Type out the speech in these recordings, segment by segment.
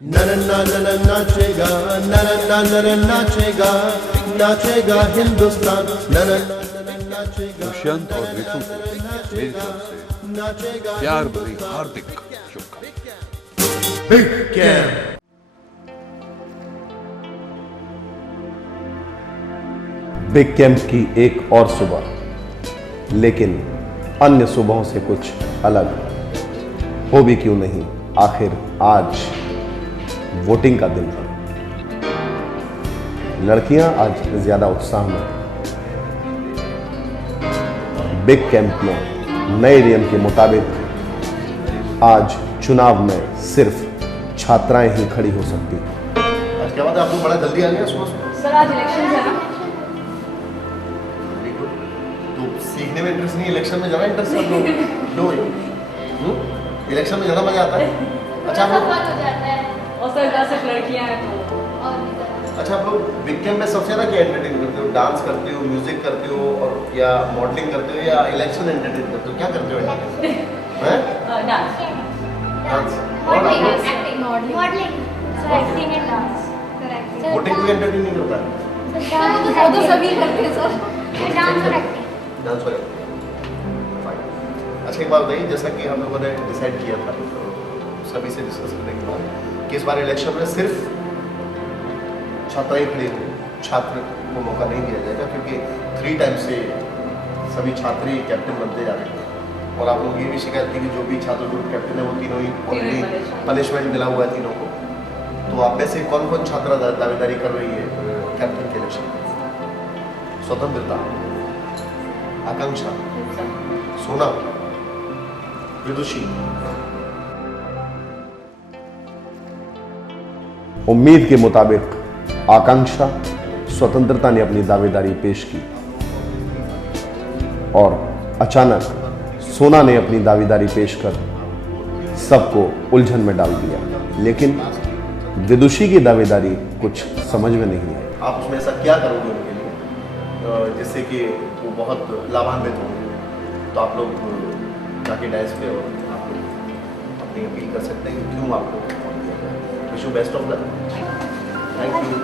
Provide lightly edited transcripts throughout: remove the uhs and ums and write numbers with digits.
नाचेगा नाचेगा नाचेगा हिंदुस्तान नाचेगा। दुष्यंत और ऋतु को मेरी तरफ से प्यार भरी हार्दिक शुभकामनाएं। Big camp. बिग कैंप की एक और सुबह, लेकिन अन्य सुबहों से कुछ अलग हो भी क्यों नहीं। आखिर आज वोटिंग का दिन है। लड़कियां आज ज्यादा उत्साह में हैं। बिग कैंप में नए नियम के मुताबिक आज चुनाव में सिर्फ छात्राएं ही खड़ी हो सकती हैं। आज क्या बात है, आप लोग बड़ा जल्दी आ गए सुबह? सर आज इलेक्शन है ना। तो सीखने में इंटरेस्ट नहीं, इलेक्शन में ज्यादा इंटरेस्ट है आप लोग। इलेक्शन में ज्यादा मजा आता है। अच्छा आप लोग हो जाता है और सर 10 लड़कियां हैं तो और भी ज्यादा। अच्छा आप लोग बिग कैंप में सबसे ज्यादा क्या एंटरटेन करते हो? डांस करते हो, म्यूजिक करते हो, और या मॉडलिंग करते हो, या इलेक्शन एंटरटेन करते हो? क्या करते हो? हैं? डांस डांस और आप लोग acting modelling sir acting and dance correct. Voting को एंटरटेन नहीं करता है? वो तो सभी करते हैं सर, डांस और एक्टिंग। डांस और फाइन। अच्छा एक बात बताइए, जैसा कि हम लोगों ने डिसाइड किया था सभी से डिस्कस करने के बाद कि इस बार इलेक्शन में सिर्फ छात्राएं खड़ी होंगी, छात्र को मौका नहीं दिया जाएगा, क्योंकि 3 टाइम से सभी छात्र ही कैप्टन बनते जा रहे हैं। और आप लोग ये भी शिकायत की कि जो भी छात्र ग्रुप कैप्टन है वो तीनों ही ऑलरेडी पनिशमेंट मिला हुआ है तीनों को। तो आप में से कौन कौन छात्रा दावेदारी कर रही है कैप्टन के इलेक्शन में? स्वतंत्रता, आकांक्षा, सोना, विदुषी। उम्मीद के मुताबिक आकांक्षा, स्वतंत्रता ने अपनी दावेदारी पेश की और अचानक सोना ने अपनी दावेदारी पेश कर सबको उलझन में डाल दिया। लेकिन विदुषी की दावेदारी कुछ समझ में नहीं आई। आप उसमें ऐसा क्या करोगे उनके लिए जिससे कि वो बहुत लाभान्वित होंगे? तो आप लोग जाके डायस पे और आप लोग अपनी अपील कर सकते हैं कि क्यों आप लोग wish you best of luck. Thank you.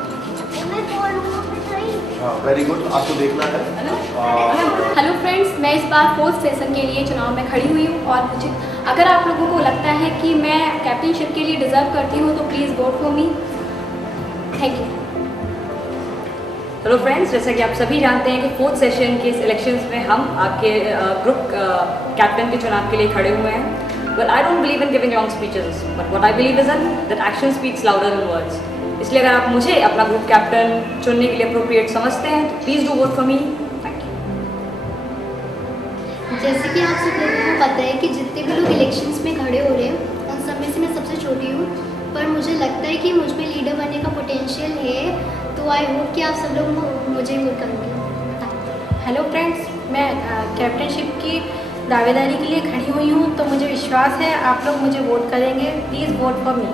Very good. आपको देखना है। हेलो फ्रेंड्स, मैं इस बार 4th सेशन के लिए चुनाव में खड़ी हुई हूँ और मुझे अगर आप लोगों को लगता है कि मैं कैप्टनशिप के लिए डिजर्व करती हूँ तो please vote for me. Thank you. Hello friends, जैसा कि आप सभी जानते हैं कि 4th सेशन के इस इलेक्शंस में हम आपके ग्रुप कैप्टन के चुनाव के लिए खड़े हुए हैं। Well, I don't believe in giving long speeches, but what I believe is that action speaks louder than words. इसलिए अगर आप मुझे अपना ग्रुप कैप्टन चुनने के लिए अप्रोप्रिएट समझते हैं तो please do vote for me. Thank you. जैसे कि आप सब लोगों को पता है कि जितने भी लोग इलेक्शंस में खड़े हो रहे हैं उन सब में से मैं सबसे छोटी हूँ, पर मुझे लगता है कि मुझ में लीडर बनने का पोटेंशियल है, तो आई होप कि आप सब लोग मुझे वोट करेंगे। हेलो फ्रेंड्स, मैं कैप्टनशिप की दावेदारी के लिए खड़ी हुई हूँ, तो मुझे विश्वास है आप लोग मुझे वोट करेंगे। Please vote for me.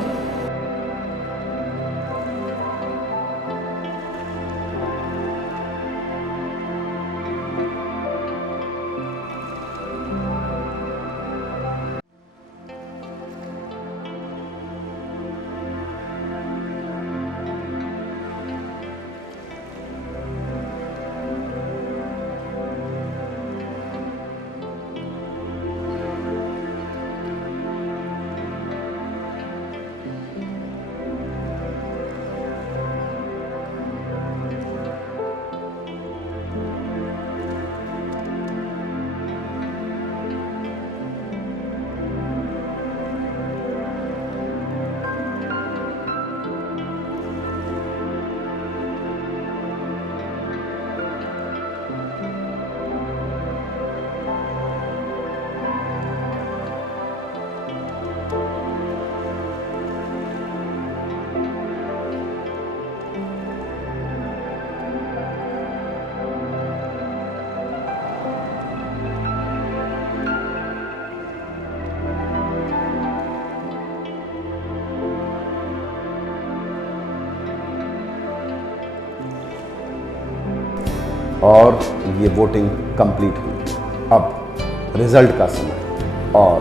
और ये वोटिंग कंप्लीट हुई। अब रिजल्ट का समय, और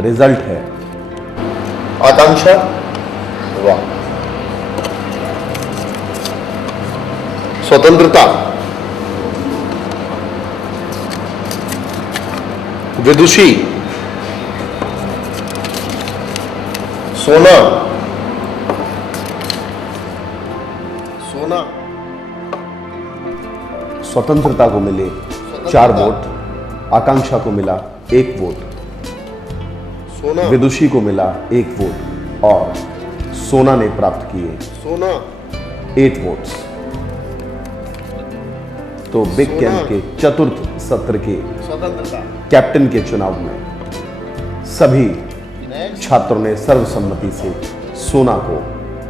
रिजल्ट है आकांक्षा वाह। स्वतंत्रता, विदुषी, सोना, सोना, स्वतंत्रता को मिले 4 वोट, आकांक्षा को मिला 1 वोट, सोना, विदुषी को मिला 1 वोट और सोना ने प्राप्त किए सोना, 8 वोट्स। तो बिग सोना। कैंप के चतुर्थ सत्र के स्वतंत्रता। कैप्टन के चुनाव में सभी छात्रों ने सर्वसम्मति से सोना को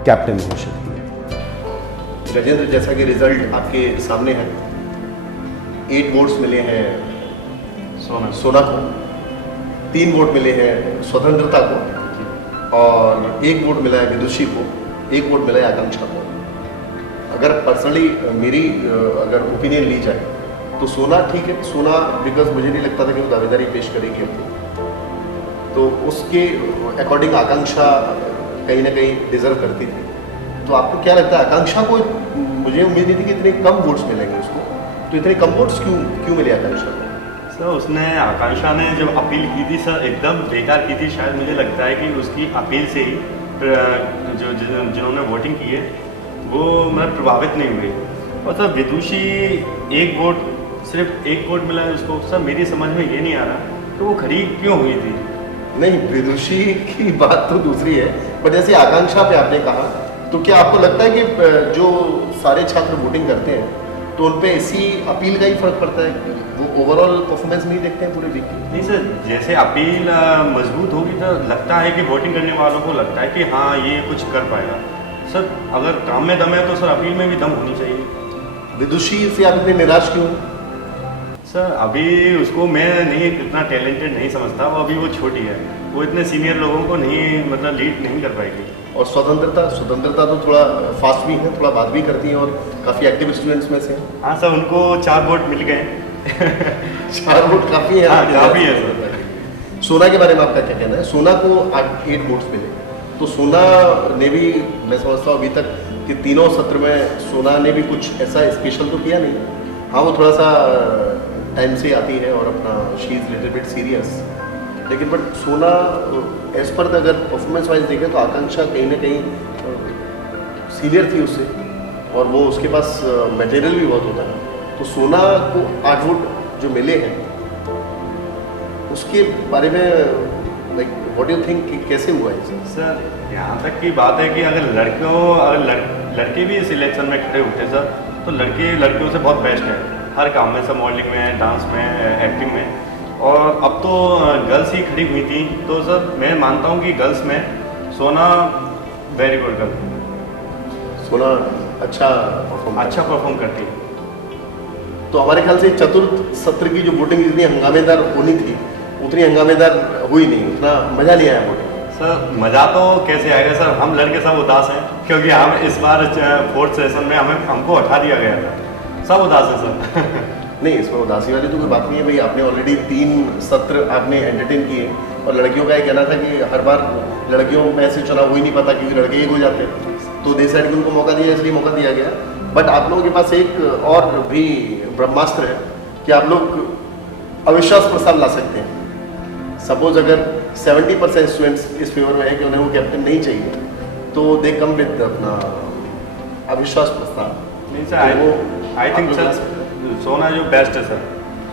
कैप्टन घोषित किया। गजेंद्र, जैसा कि रिजल्ट आपके सामने है, 8 वोट्स मिले हैं सोना को, 3 वोट मिले हैं स्वतंत्रता को और 1 वोट मिला है विदुषी को, 1 वोट मिला है आकांक्षा को। अगर पर्सनली मेरी अगर ओपिनियन ली जाए तो सोना ठीक है, सोना बिकॉज मुझे नहीं लगता था कि वो दावेदारी पेश करेगी अपनी, तो उसके अकॉर्डिंग आकांक्षा कहीं ना कहीं डिजर्व करती थी। तो आपको क्या लगता है, आकांक्षा को मुझे उम्मीद नहीं थी कि इतने कम वोट्स मिलेंगे उसको, तो इतने कम वोट्स क्यों मिले आकांक्षा को? सर उसने आकांक्षा ने जब अपील की थी सर एकदम बेकार की थी। शायद मुझे लगता है कि उसकी अपील से ही जिन्होंने वोटिंग की है वो मतलब प्रभावित नहीं हुए। और सर विदुषी 1 वोट, सिर्फ 1 वोट मिला है उसको। सर मेरी समझ में ये नहीं आ रहा कि वो खड़ी क्यों हुई थी। नहीं, विदुषी की बात तो दूसरी है, पर जैसे आकांक्षा पे आपने कहा, तो क्या आपको लगता है कि जो सारे छात्र वोटिंग करते हैं तो उन पे इसी अपील का ही फर्क पड़ता है, वो ओवरऑल परफॉर्मेंस नहीं देखते हैं पूरे वीक की? नहीं सर, जैसे अपील मजबूत होगी तो लगता है कि वोटिंग करने वालों को लगता है कि हाँ ये कुछ कर पाएगा। सर अगर काम में दम है तो सर अपील में भी दम होनी चाहिए। विदुषी से आप इतने निराश क्यों? सर अभी उसको मैं नहीं इतना टैलेंटेड नहीं समझता, वो अभी वो छोटी है, वो इतने सीनियर लोगों को नहीं मतलब लीड नहीं कर पाएगी। और स्वतंत्रता तो थोड़ा फास्ट भी है, थोड़ा बात भी करती है और काफ़ी एक्टिव स्टूडेंट्स में से। हाँ सर, उनको 4 वोट मिल गए 4 वोट काफ़ी है। हाँ, काफ़ी है सर। सोना के बारे में आपका क्या कहना है? सोना को 8 वोट्स मिले, तो सोना ने भी, मैं समझता हूँ अभी तक कि तीनों सत्र में सोना ने भी कुछ ऐसा स्पेशल तो किया नहीं। हाँ, वो थोड़ा सा टाइम से आती है और अपना she is little bit serious, लेकिन बट सोना एज पर अगर परफॉर्मेंस वाइज देखें तो आकांक्षा कहीं ना कहीं सीनियर थी उससे और वो उसके पास मटेरियल भी बहुत होता है। तो सोना को 8 वोट जो मिले हैं उसके बारे में like what do you think कि कैसे हुआ है? सर यहाँ तक की बात है कि अगर लड़के भी इस इलेक्शन में खड़े होते सर, तो लड़कियों से बहुत बेस्ट है हर काम में, सब मॉडलिंग में, डांस में, एक्टिंग में। और अब तो गर्ल्स ही खड़ी हुई थी, तो सर मैं मानता हूँ कि गर्ल्स में सोना वेरी गुड गर्ल, सोना अच्छा परफॉर्म करती। तो हमारे ख्याल से चतुर्थ सत्र की जो वोटिंग जितनी हंगामेदार होनी थी उतनी हंगामेदार हुई नहीं, उतना मजा नहीं आया वोटिंग। सर मज़ा तो कैसे आएगा सर, हम लड़के सब उदास हैं क्योंकि हम इस बार 4th सेशन में हमको हटा दिया गया था, सब उदास हैं सर। नहीं, इसमें उदासी वाली तो कोई बात नहीं है भाई, आपने ऑलरेडी 3 सत्र आपने एंटरटेन किए और लड़कियों का ये कहना था कि हर बार लड़कियों में ऐसे चुनाव हो ही नहीं पाता क्योंकि लड़के एक हो जाते हैं, तो दे साइड उनको मौका दिया, इसलिए मौका दिया गया। बट आप लोगों के पास एक और भी ब्रह्मास्त्र है कि आप लोग अविश्वास प्रस्ताव ला सकते हैं। सपोज अगर 70% स्टूडेंट्स इस फेवर में है कि उन्हें वो कैप्टन नहीं चाहिए, तो दे कम विद अपना अविश्वास प्रस्ताव। नहीं सर, आई थिंक सर सोना जो बेस्ट है सर।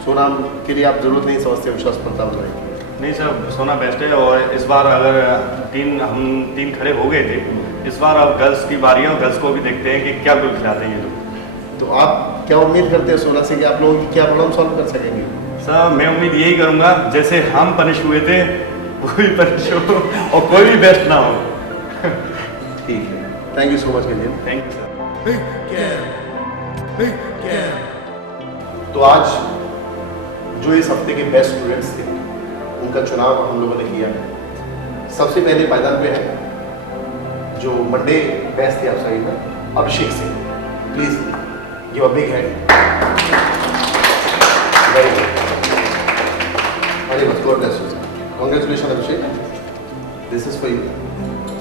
सोना के लिए आप जरूरत नहीं समझते विश्वास प्रस्ताव लाएंगे? नहीं सर, सोना बेस्ट है। और इस बार अगर हम 3 खड़े हो गए थे, इस बार अब गर्ल्स की बारी है और गर्ल्स को भी देखते हैं कि क्या कुल खिलाते हैं ये लोग। तो आप क्या उम्मीद करते हैं सोना से कि आप लोगों की क्या प्रॉब्लम सॉल्व कर सकेंगे? सर मैं उम्मीद यही करूँगा जैसे हम पनिश हुए थे वो भी पनिश हो और कोई भी बेस्ट ना हो। ठीक है, thank you so much Gajendra. Thank you sir. तो आज जो इस हफ्ते के बेस्ट स्टूडेंट्स थे उनका चुनाव हम लोगों ने किया है। सबसे पहले मैदान पे है जो मंडे बेस्ट थे आप सभी में, Abhishek Singh, please give a big hand. Very good, very good, God bless you. Congratulation Abhishek, this is for you.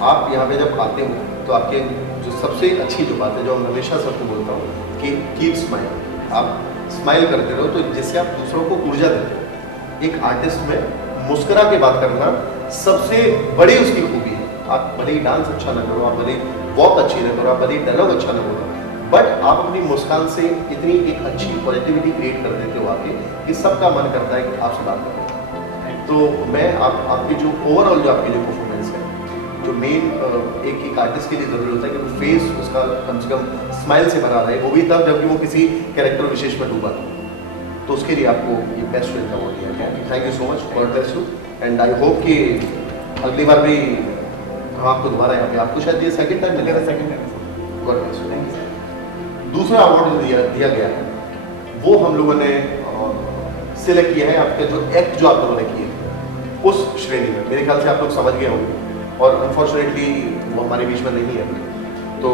आप यहाँ पे जब आते हो तो आपके जो सबसे अच्छी जो बात है, जो मैं हमेशा सबको बोलता हूँ कि कीप स्माइल। आप स्माइल करते रहो तो जिससे आप दूसरों को ऊर्जा देते हो। एक आर्टिस्ट में मुस्कुरा के बात करना सबसे बड़ी उसकी खूबी है। आप भले ही डांस अच्छा ना करो, आप भले ही वॉक अच्छी ना करो, आप भले ही डायलॉग अच्छा ना बोलो, बट आप अपनी मुस्कान से इतनी एक अच्छी पॉजिटिविटी क्रिएट कर देते हो आके कि सबका मन करता है कि आपसे बात करें। तो मैं आपकी जो ओवरऑल जो आपकी जो परफॉर्मेंस है, जो मेन एक आर्टिस्ट के लिए ज़रूरी होता है कि वो फेस उसका कम से कम स्माइल से बना रहे, वो भी तब जबकि वो किसी कैरेक्टर विशेष में डूबा था। तो उसके लिए आपको ये बेस्ट फिल्म अवार्ड दिया गया। Thank you so much, God bless you, and I hope कि अगली बार भी हम आपको दोबारा यहाँ पे, आपको शायद ये सेकंड टाइम मिलेगा, second time. God bless you, thank you. दूसरा अवार्ड जो दिया गया है वो हम लोगों ने सिलेक्ट किया है आपके जो एक्ट जो आप लोगों ने किए उस श्रेणी में। मेरे ख्याल से आप लोग समझ गए होंगे और अनफॉर्चुनेटली वो हमारे बीच में नहीं है, तो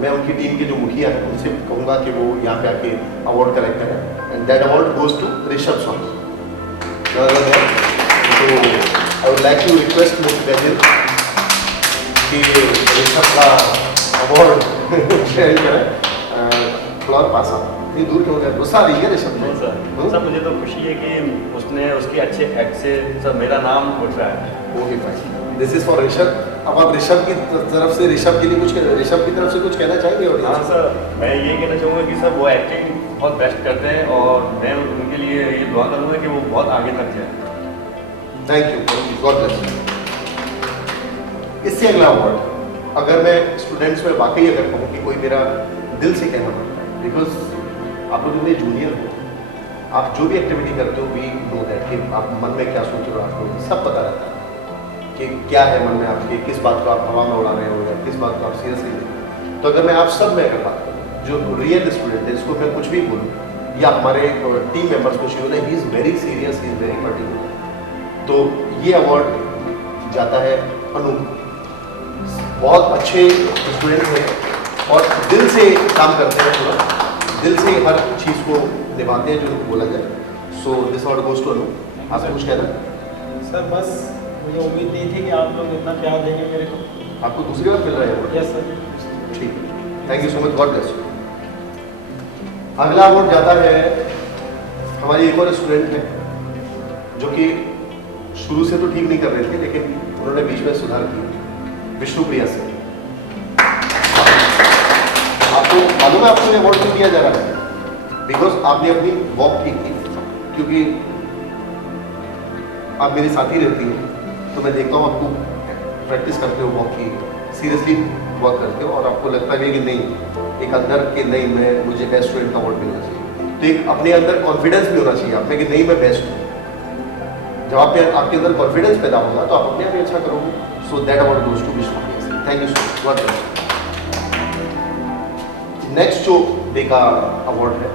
मैं उनकी टीम के जो मुखिया हैं उनसे कहूँगा कि वो यहाँ पे आके अवार्ड कलेक्ट करें, and that award goes to Rishabh Swami. तो I would like to request mister Gajil कि ऋषभ का अवार्ड शेयर करें। फ्लोर पास आप नहीं दूर क्यों गए, गुस्सा आ रही है ऋषभ में? सर मुझे तो खुशी है कि उसने उसके अच्छे एक्ट से सर मेरा नाम उठ रहा है। Okay fine, this is for Rishabh. अब आप ऋषभ की तरफ से ऋषभ के लिए कुछ, ऋषभ की तरफ से कुछ कहना चाहेंगे? और हाँ सर, मैं ये कहना चाहूँगा कि सर वो एक्टिंग बहुत बेस्ट करते हैं और मैं उनके लिए ये दुआ करूँगा कि वो बहुत आगे तक जाए। Thank you, God bless you. इससे अगला अवार्ड अगर मैं स्टूडेंट्स में वाकई अगर कहूँ कि कोई मेरा दिल से कहना पड़ता है, बिकॉज आप लोग इतने जूनियर हो, आप जो भी एक्टिविटी करते हो वी नो दैट कि आप मन में क्या सोच रहे हो, आपको सब पता रहता है कि क्या है मन में आपके, किस बात को आप हवा में उड़ा रहे हो या किस बात को आप सीरियसली ले रहे हो। तो अगर मैं आप सब में अगर बात करूँ जो रियल स्टूडेंट है, इसको मैं कुछ भी बोलूँ या हमारे टीम मेंबर्स को Shiv he is very serious, he is very particular, तो ये अवार्ड जाता है अनूप। बहुत अच्छे स्टूडेंट हैं और दिल से काम करते हैं, पूरा दिल से हर चीज़ को निभाते हैं जो बोला जाए। So this award goes to Anoop. आपसे कुछ कहना है? सर बस मुझे उम्मीद नहीं थी कि आप लोग इतना प्यार देंगे मेरे को। आपको दूसरी बार मिल रहा है अवार्ड? Yes sir. ठीक, thank you so much, God bless you. अगला अवार्ड जाता है हमारी एक और स्टूडेंट है जो कि शुरू से तो ठीक नहीं कर रहे थे लेकिन उन्होंने बीच में सुधार किया, विष्णुप्रिया से। आपको मालूम है आपको अवार्ड क्यों दिया जा रहा है? बिकॉज आपने अपनी वॉक ठीक की, क्योंकि आप मेरे साथ ही रहती हैं तो मैं देखता हूँ आपको प्रैक्टिस करते हो वॉक की, सीरियसली वर्क करते हो और आपको लगता है कि नहीं एक अंदर के नहीं मैं मुझे बेस्ट स्टूडेंट का अवार्ड मिलना चाहिए। तो एक अपने अंदर कॉन्फिडेंस भी होना चाहिए आप में कि नहीं मैं बेस्ट हूँ। जब आपके अंदर कॉन्फिडेंस पैदा होगा तो आप अपने आप ही अच्छा करोगे। So that award goes to Vishnupriya. Thank you so much, God bless you. Next जो डे का अवार्ड है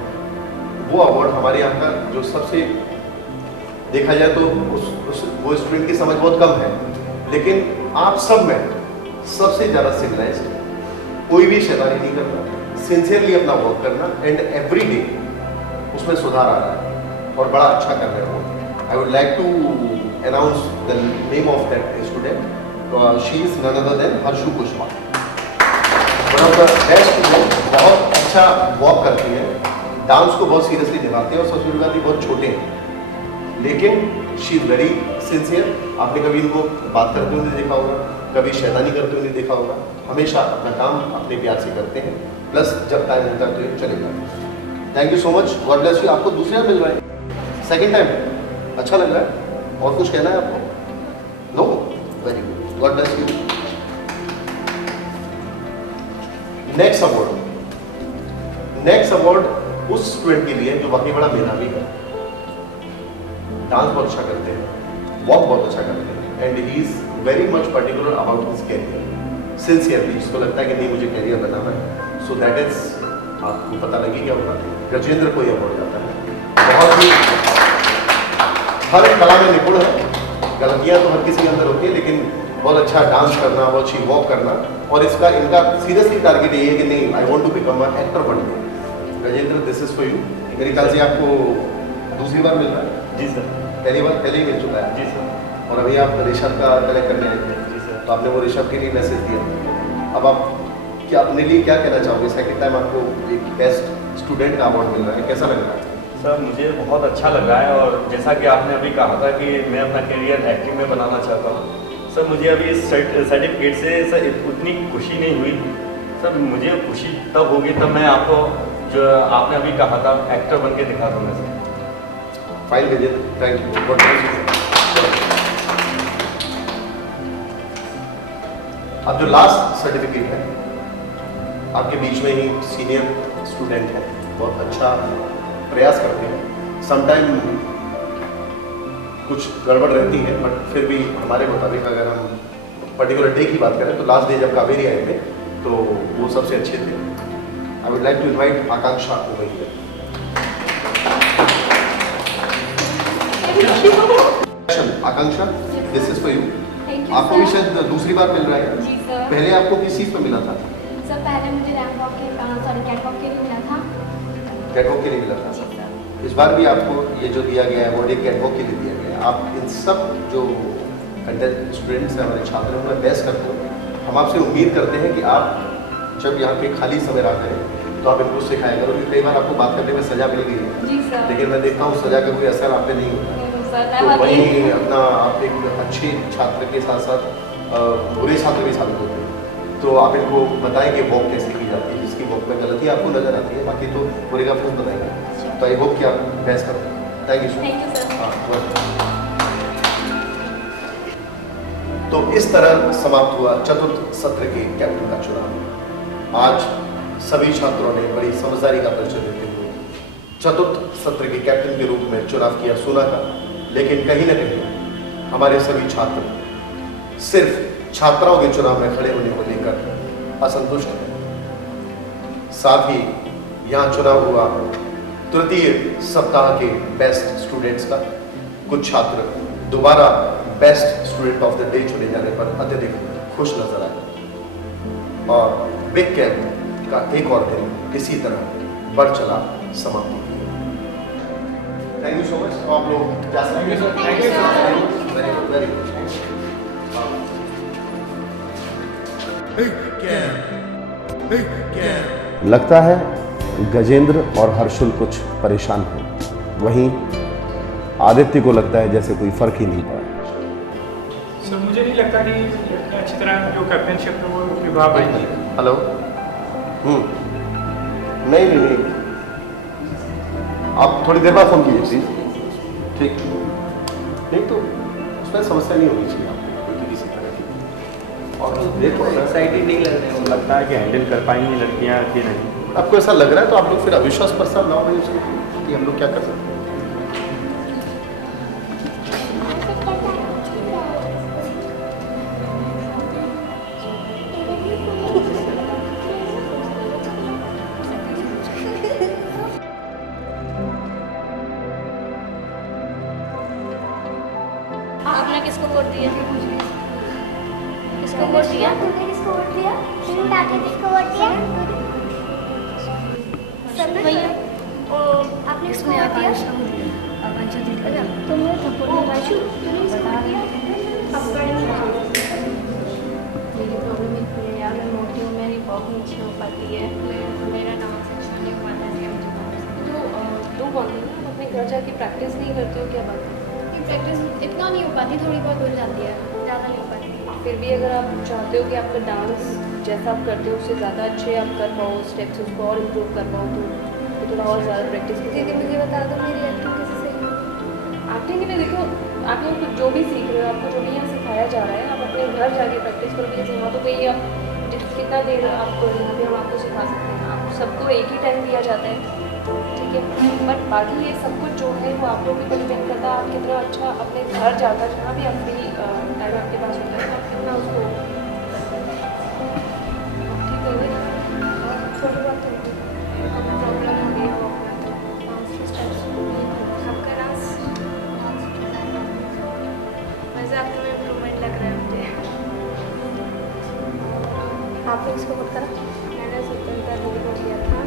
वो अवार्ड हमारे यहाँ का जो सबसे देखा जाए तो वो स्टूडेंट की समझ बहुत कम है, लेकिन आप सब में सबसे ज़्यादा सिविलाइज्ड, कोई भी शैतानी नहीं करना, सिंसियरली अपना वर्क करना एंड एवरी डे उसमें सुधार आ रहा है और बड़ा अच्छा कर रहे हो। I would like to announce the name of that student. She is none other than Harshu Kushwaha, one of the best student. बहुत अच्छा वॉक करती है, डांस को बहुत सीरियसली निभाते हैं और सबसे बड़ी बात बहुत छोटे हैं लेकिन शी इज़ वेरी सिंसियर। आपने कभी इनको बात करते हुए नहीं देखा होगा, कभी शैतानी करते हुए नहीं देखा होगा, हमेशा अपना काम अपने प्यार से करते हैं, प्लस जब टाइम होता है तो ये चले जाते हैं। Thank you so much, God bless you. आपको दूसरा मिल रहा है, सेकेंड टाइम, अच्छा लग रहा है? और कुछ कहना है आपको? No, very good, God bless you. Next award उस स्टूडेंट के लिए जो बाकी बड़ा मेधावी है, डांस बहुत अच्छा करते हैं, वॉक बहुत अच्छा करते हैं and he is very much particular about his career, sincerely, जिसको लगता है कि नहीं मुझे कैरियर बनाना है। सो दैट इज, आपको पता लगे क्या होगा, गजेंद्र को यह अवार्ड जाता है। बहुत ही हर कला में निपुण है, गलतियाँ तो हर किसी के अंदर होती है लेकिन बहुत अच्छा डांस करना, बहुत अच्छी वॉक करना, और इनका सीरियसली टारगेट यही है कि नहीं I want to become a actor बन गए। Gajendra, this is for you. मेरे ख्याल से आपको दूसरी बार मिल रहा है? जी सर। पहली बार पहले ही मिल चुका है? जी सर। और अभी आप ऋषभ का कलेक्ट करने आए थे? जी सर। तो आपने वो ऋषभ के लिए मैसेज दिया। अब आप क्या अपने लिए क्या कहना चाहोगे? सेकंड टाइम आपको एक बेस्ट स्टूडेंट का अवार्ड मिल रहा है, कैसा लग रहा है? सर मुझे बहुत अच्छा लग रहा है, और जैसा कि आपने अभी कहा था कि मैं अपना करियर एक्टिंग में बनाना चाहता हूँ, सर मुझे अभी इस सर्टिफिकेट से सर उतनी खुशी नहीं हुई। सर मुझे खुशी तब होगी तब मैं आपको, जो आपने अभी कहा था, एक्टर बन के दिखा दूँगा sir. Fine Vijay, thank you. अब जो लास्ट सर्टिफिकेट है, आपके बीच में ही सीनियर स्टूडेंट है, बहुत अच्छा प्रयास करते हैं। समटाइम कुछ गड़बड़ रहती है, बट फिर भी हमारे मुताबिक अगर हम पर्टिकुलर डे की बात करें तो लास्ट डे जब कावेरी आए थे तो वो सबसे अच्छे थे। I would like to invite Akanksha over here. Akanksha, this is for you. आपको भी शायद दूसरी बार मिल रहा है। जी सर। पहले आपको किस चीज़ पर मिला था? सर पहले मुझे रैंप वॉक के कैटवॉक के लिए मिला था। कैटवॉक के लिए मिला था। जी सर। इस बार भी आपको ये जो दिया गया है वो एक कैटवॉक के लिए दिया गया है। आप इन सब जो कंटेंट स्टूडेंट्स हैं, हमारे छात्र हैं, उनमें बेस्ट करते हो। हम आपसे उम्मीद करते हैं कि आप जब यहाँ पे खाली समय रहा करें तो आप इनको सिखाया करो, क्योंकि कई बार आपको बात करने में सजा मिल गई है, जी सर। लेकिन मैं देखता हूँ सजा का कोई असर आप पे नहीं होता। तो वहीं अपना आप एक अच्छे छात्र के साथ साथ बुरे छात्र भी साबित होते हैं। तो आप इनको बताएं कि वॉक कैसे की जाती है, जिसकी वॉक में गलती आपको नजर आती है, बाकी तो बुरे का फूल बताएंगे। तो आई होप कि आप बेस्ट करो। Thank you sir. तो इस तरह समाप्त हुआ चतुर्थ सत्र के कैप्टन का चुनाव। आज सभी छात्रों ने बड़ी समझदारी का परिचय देते हुए चतुर्थ सत्र के कैप्टन के रूप में चुनाव किया सोना का, लेकिन कहीं ना कहीं हमारे सभी छात्र सिर्फ छात्राओं के चुनाव में खड़े होने को लेकर असंतुष्ट हैं। साथ ही यहाँ चुनाव हुआ तृतीय सप्ताह के बेस्ट स्टूडेंट्स का। कुछ छात्र दोबारा best student of the day चुने जाने पर अत्यधिक खुश नजर आए, और बिग कैंप का एक और दिन इसी तरह बढ़ चला समाप्ति। Thank you so much. तो आप लोग जा सकते हैं। Thank you sir. Very good, very good. लगता है गजेंद्र और हर्षुल कुछ परेशान हैं, वहीं आदित्य को लगता है जैसे कोई फर्क ही नहीं पड़ा। सर मुझे नहीं लगता कि लड़कियां अच्छी तरह जो कैप्टनशिप है वो निभा पाएंगी। हेलो। नहीं नहीं नहीं, आप थोड़ी देर बाद फोन कीजिए प्लीज। ठीक, नहीं तो उसमें समस्या नहीं होनी चाहिए आपको कोई किसी तरह की। और देखो एक्साइटेड नहीं लग रहे हैं। लगता है कि हैंडल कर पाएंगी लड़कियाँ कि नहीं। आपको ऐसा लग रहा है तो आप लोग फिर अविश्वास प्रस्ताव लाओ भाई उसको कि हम लोग क्या कर सकते हैं। आपने किसको वोट दिया? किसको वोट दिया? तुमने किसको वोट दिया? तुमने आके किसको वोट दिया? भैया आपने किसको वोट दिया? तुमने राजू तुमने किसको वोट दिया? मेरी प्रॉब्लम एक है यार, मैं मोटी हूँ, मेरी वॉक नीचे हो पाती है। मेरा नाम सेक्शन नहीं हो पाता है। तो बोलते हैं ना, अपने घर जाके प्रैक्टिस नहीं करते हो, क्या बात है? प्रैक्टिस इतना नहीं हो पाती, थोड़ी बहुत हो जाती है, ज़्यादा नहीं हो पाती। फिर भी अगर आप चाहते हो कि आपका डांस जैसा आप करते हो उससे ज़्यादा अच्छे आप कर पाओ, स्टेप्स उसको और इम्प्रूव कर पाओ, तो थोड़ा और ज़्यादा प्रैक्टिस दीदी मुझे बता दो मेरी एक्टिंग कैसे सही होगी? एक्टिंग के लिए देखो, आप लोग जो भी सीख रहे हो, आपको जो भी यहाँ सिखाया जा रहा है, आप अपने घर जाके प्रैक्टिस करोगे। जैसे वहाँ तो कहीं आप कितना देर आपको यहाँ पे हम आपको सिखा सकते हैं। आप सबको एक ही टाइम दिया जाता है, ठीक है, बट बाकी ये सब कुछ जो है वो आप लोग के ऊपर डिपेंड करता है। आप कितना अच्छा अपने घर जाकर जहाँ भी आप फ्री टाइम आपके पास होता है, आप कितना उसको ठीक है। छोटी बात तो प्रॉब्लम हो गई वॉक में, तो डांस के स्टेप्स आपका डांस वैसे आपके में इम्प्रूवमेंट लग रहा है मुझे। आपने इसको वोट करा? मैंने स्वतंत्रता दीदी को किया था।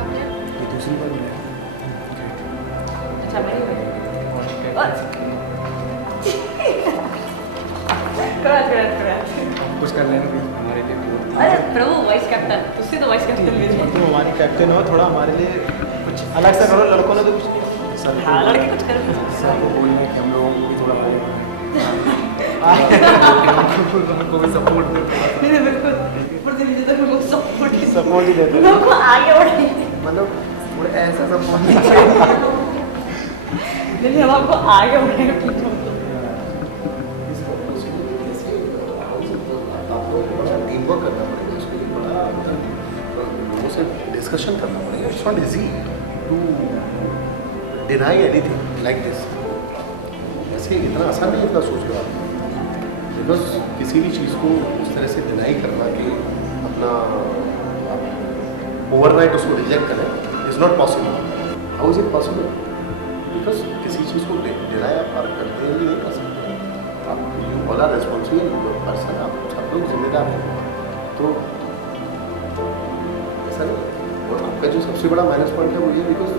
आपने? दूसरी बार मिला। अच्छा मैंने है, उससे तो वाइस कैप्टन भेज दो। तुम हमारी कैप्टन हो, थोड़ा हमारे लिए कुछ अलग सा करो, लड़कों ने तो कुछ नहीं। हाँ, लड़के कुछ करें। सर को बोलना है कि हम लोगों को भी थोड़ा हमको भी सपोर्ट दे। नहीं बिल्कुल, पर दिन जितना लोग सपोर्ट सपोर्ट ही देते हैं। लोगों को आगे बढ़े। मतलब थोड़ा ऐसा सपोर्ट नहीं, हम आपको आगे बढ़ेंगे प्लीज। टीम वर्क करना पड़ेगा, उसके लिए बड़ा लोगों से डिस्कशन करना पड़ेगा। It's not easy to deny anything like this. ऐसे इतना आसान नहीं इतना सोच लो आप, बिकॉज किसी भी चीज़ को उस तरह से डिनाई करना कि अपना ओवरनाइट उसको रिजेक्ट करें is not possible. How is it possible? Because किसी चीज़ को डिनाई आप करते हैं नहीं कर सकते। आप ऑल आर रेस्पॉन्सिबल पर्सन, आप सब लोग जिम्मेदार हैं। तो ऐसा नहीं। और आपका जो सबसे बड़ा माइनस पॉइंट है वो ये, बिकॉज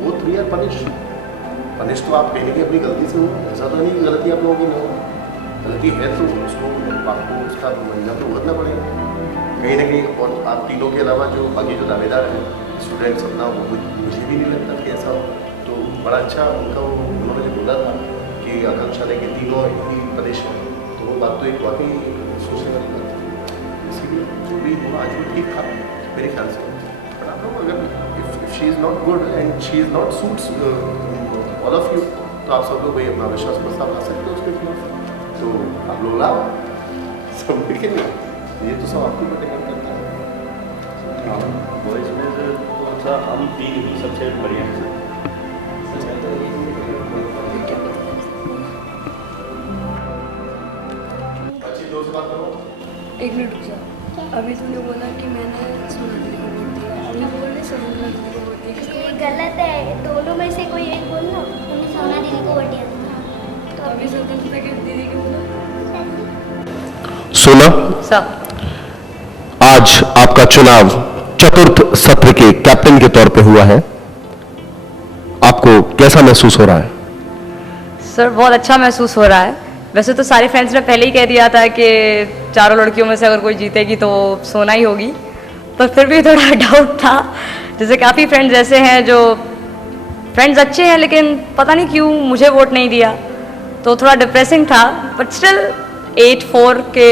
वो 3 आर पनिश तो आप कहीं कि अपनी गलती से हो। ऐसा तो नहीं कि गलती आप लोगों की नहीं हो, गलती है तो उसको आपको उसका मंजर तो भुगतना पड़ेगा कहीं ना कहीं। और आप तीनों के अलावा जो बाकी जो दावेदार हैं स्टूडेंट्स अपना, वो मुझे भी नहीं लगता कि ऐसा हो। तो बड़ा अच्छा उनका वो उन्होंने जो बोला था कि आकांक्षा ने कि तीनों ही पनिश हैं, तो वो बात तो एक वाकई सोचने वाली बात थी। इसीलिए जो भी हुआ आज वो ठीक था मेरे ख्याल से। बट आप लोग अगर if she is not good and she is not suits all of you, तो आप सब लोग भाई अपना विश्वास प्रस्ताव ला सकते हो उसके खिलाफ। तो आप लोग लाओ सब मिलकर, ये तो सब आपको डिपेंड करता है। बॉयज़ में से तो अच्छा हम 3 ही सबसे बढ़िया हैं। अच्छी दोस्त बात करो। एक मिनट रुक जा। अभी तूने बोला कि मैंने सोनाली को वोट दिया, अभी बोल रही सोनाली को वोट दिया। ये गलत है, दोनों में से कोई एक बोलना। उन्हें सोना दीदी को वोट दिया था। तो अभी स्वतंत्रता की दीदी को बोला। सोना, सर, आज आपका चुनाव चतुर्थ सत्र के कैप्टन के तौर पे हुआ है, आपको कैसा महसूस हो रहा है? सर बहुत अच्छा महसूस हो रहा है। वैसे तो सारे फ्रेंड्स ने पहले ही कह दिया था कि चारों लड़कियों में से अगर कोई जीतेगी तो सोना ही होगी, पर फिर भी थोड़ा डाउट था। जैसे काफ़ी फ्रेंड्स ऐसे हैं जो फ्रेंड्स अच्छे हैं लेकिन पता नहीं क्यों मुझे वोट नहीं दिया, तो थोड़ा डिप्रेसिंग था। बट स्टिल 8-4 के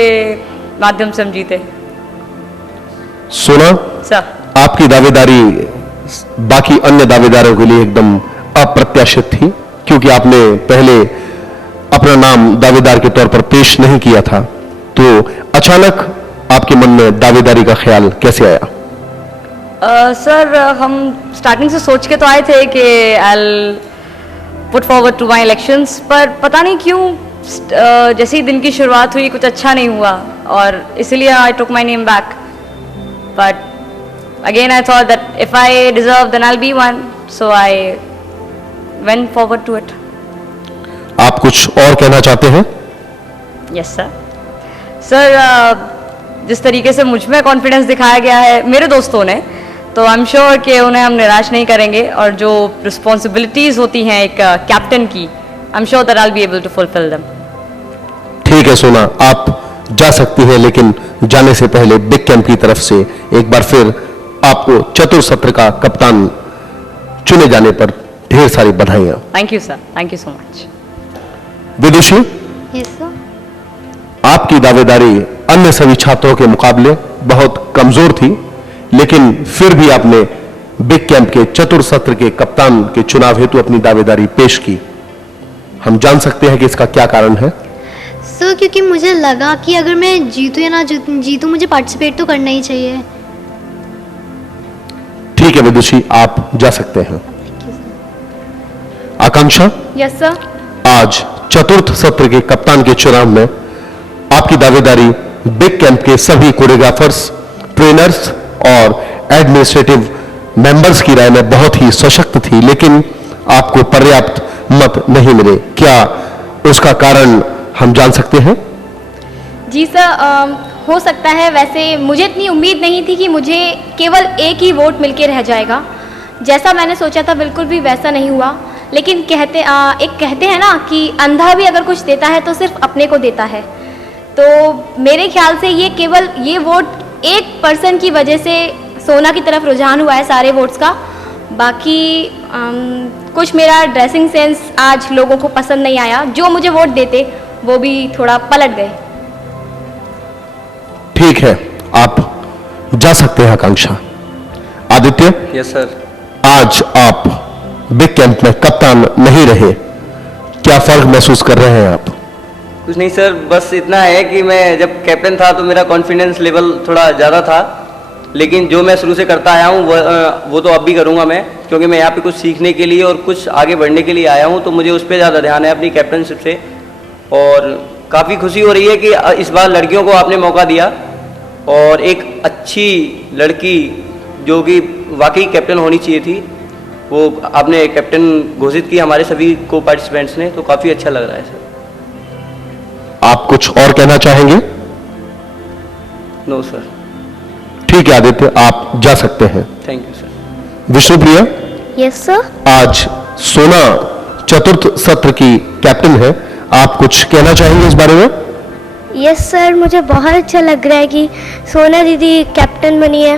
माध्यम से हम जीते। सोना, सर, आपकी दावेदारी बाकी अन्य दावेदारों के लिए एकदम अप्रत्याशित थी, क्योंकि आपने पहले अपना नाम दावेदार के तौर पर पेश नहीं किया था। तो अचानक आपके मन में दावेदारी का ख्याल कैसे आया? सर हम स्टार्टिंग से सोच के तो आए थे कि I put forward to my elections, पर पता नहीं क्यों जैसे ही दिन की शुरुआत हुई कुछ अच्छा नहीं हुआ और इसीलिए I took my name back. But again I thought that if I deserve then I will be one, so I went forward to it. आप कुछ और कहना चाहते हैं? Yes sir. सर जिस तरीके से मुझ में कॉन्फिडेंस दिखाया गया है मेरे दोस्तों ने, तो आई एम श्योर कि उन्हें हम निराश नहीं करेंगे, और जो रिस्पॉन्सिबिलिटीज़ होती हैं एक कैप्टन की, I am sure that I will be able to fulfil them. ठीक है सोना, आप जा सकती हैं, लेकिन जाने से पहले बिग कैंप की तरफ से एक बार फिर आपको चतुर्थ सत्र का कप्तान चुने जाने पर ढेर सारी बधाइयां। Thank you sir, thank you so much. Vidushi, yes sir. आपकी दावेदारी अन्य सभी छात्रों के मुकाबले बहुत कमजोर थी, लेकिन फिर भी आपने बिग कैंप के चतुर्थ सत्र के कप्तान के चुनाव हेतु अपनी दावेदारी पेश की। हम जान सकते हैं कि इसका क्या कारण है? सर क्योंकि मुझे लगा कि अगर मैं जीतूं या ना जीतूं मुझे पार्टिसिपेट तो करना ही चाहिए। ठीक है विदुषी, आप जा सकते हैं। आकांक्षा, यस सर। आज चतुर्थ सत्र के कप्तान के चुनाव में आपकी दावेदारी बिग कैंप के सभी कोरियोग्राफर्स, ट्रेनर्स और एडमिनिस्ट्रेटिव मेंबर्स की राय में बहुत ही सशक्त थी, लेकिन आपको पर्याप्त मत नहीं मिले। क्या उसका कारण हम जान सकते हैं? जी सर, हो सकता है। वैसे मुझे इतनी उम्मीद नहीं थी कि मुझे केवल एक ही वोट मिलके रह जाएगा। जैसा मैंने सोचा था बिल्कुल भी वैसा नहीं हुआ। लेकिन कहते हैं ना कि अंधा भी अगर कुछ देता है तो सिर्फ अपने को देता है। तो मेरे ख्याल से ये वोट एक पर्सन की वजह से सोना की तरफ रुझान हुआ है सारे वोट्स का। बाकी कुछ मेरा ड्रेसिंग सेंस आज लोगों को पसंद नहीं आया, जो मुझे वोट देते वो भी थोड़ा पलट गए। ठीक है, आप जा सकते हैं आकांक्षा। Aditya, yes sir. आज आप बिग कैंप में कप्तान नहीं रहे, क्या फर्क महसूस कर रहे हैं आप? कुछ नहीं सर, बस इतना है कि मैं जब कैप्टन था तो मेरा कॉन्फिडेंस लेवल थोड़ा ज़्यादा था, लेकिन जो मैं शुरू से करता आया हूँ वो तो अब भी करूँगा मैं, क्योंकि मैं यहाँ पे कुछ सीखने के लिए और कुछ आगे बढ़ने के लिए आया हूँ, तो मुझे उस पर ज़्यादा ध्यान है अपनी कैप्टनशिप से। और काफ़ी खुशी हो रही है कि इस बार लड़कियों को आपने मौका दिया और एक अच्छी लड़की जो कि वाकई कैप्टन होनी चाहिए थी वो आपने कैप्टन घोषित की हमारे सभी को पार्टिसिपेंट्स ने, तो काफ़ी अच्छा लग रहा है सर। आप कुछ और कहना चाहेंगे? No sir. ठीक है आदित्य, आप जा सकते हैं। Thank you sir. Vishnupriya, yes sir. आज सोना चतुर्थ सत्र की कैप्टन है, आप कुछ कहना चाहेंगे इस बारे में? यस सर, मुझे बहुत अच्छा लग रहा है कि सोना दीदी कैप्टन बनी है।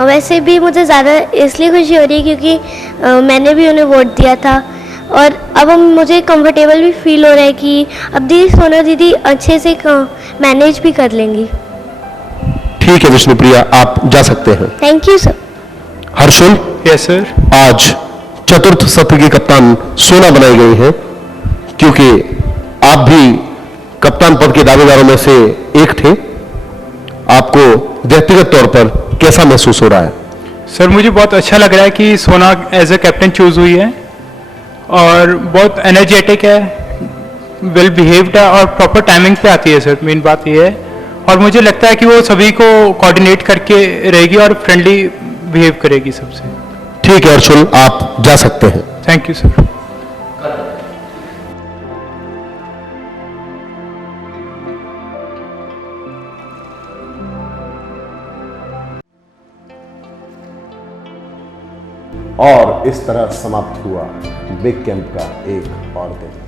वैसे भी मुझे ज़्यादा इसलिए खुशी हो रही है क्योंकि मैंने भी उन्हें वोट दिया था और अब मुझे कंफर्टेबल भी फील हो रहा है कि अब सोना दीदी अच्छे से मैनेज भी कर लेंगी। ठीक है विष्णुप्रिया, आप जा सकते हैं। Thank you sir. Harshul, yes sir. आज चतुर्थ सत्र की कप्तान सोना बनाई गई है, क्योंकि आप भी कप्तान पद के दावेदारों में से एक थे। आपको व्यक्तिगत तौर पर कैसा महसूस हो रहा है? सर मुझे बहुत अच्छा लग रहा है कि सोना एज ए कैप्टन चूज हुई है और बहुत एनर्जेटिक है, वेल बिहेव्ड है और प्रॉपर टाइमिंग पे आती है सर, मेन बात ये है। और मुझे लगता है कि वो सभी को कोऑर्डिनेट करके रहेगी और फ्रेंडली बिहेव करेगी सबसे। ठीक है हर्षुल, आप जा सकते हैं। Thank you sir. और इस तरह समाप्त हुआ बिग कैंप का एक और दिन।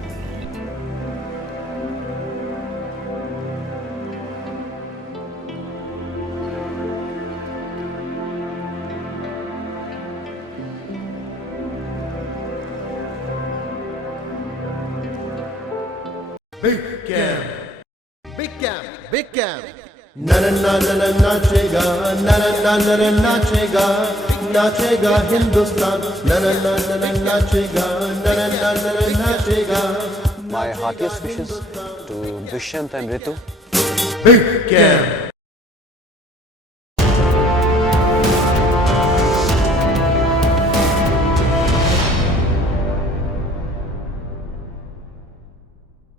Big camp, big camp, big camp. Na नाचेगा, na नाचेगा, नाचेगा Hindustan. Na नाचेगा, na नाचेगा. My heartiest wishes to Dushyant and Ritu. Big camp.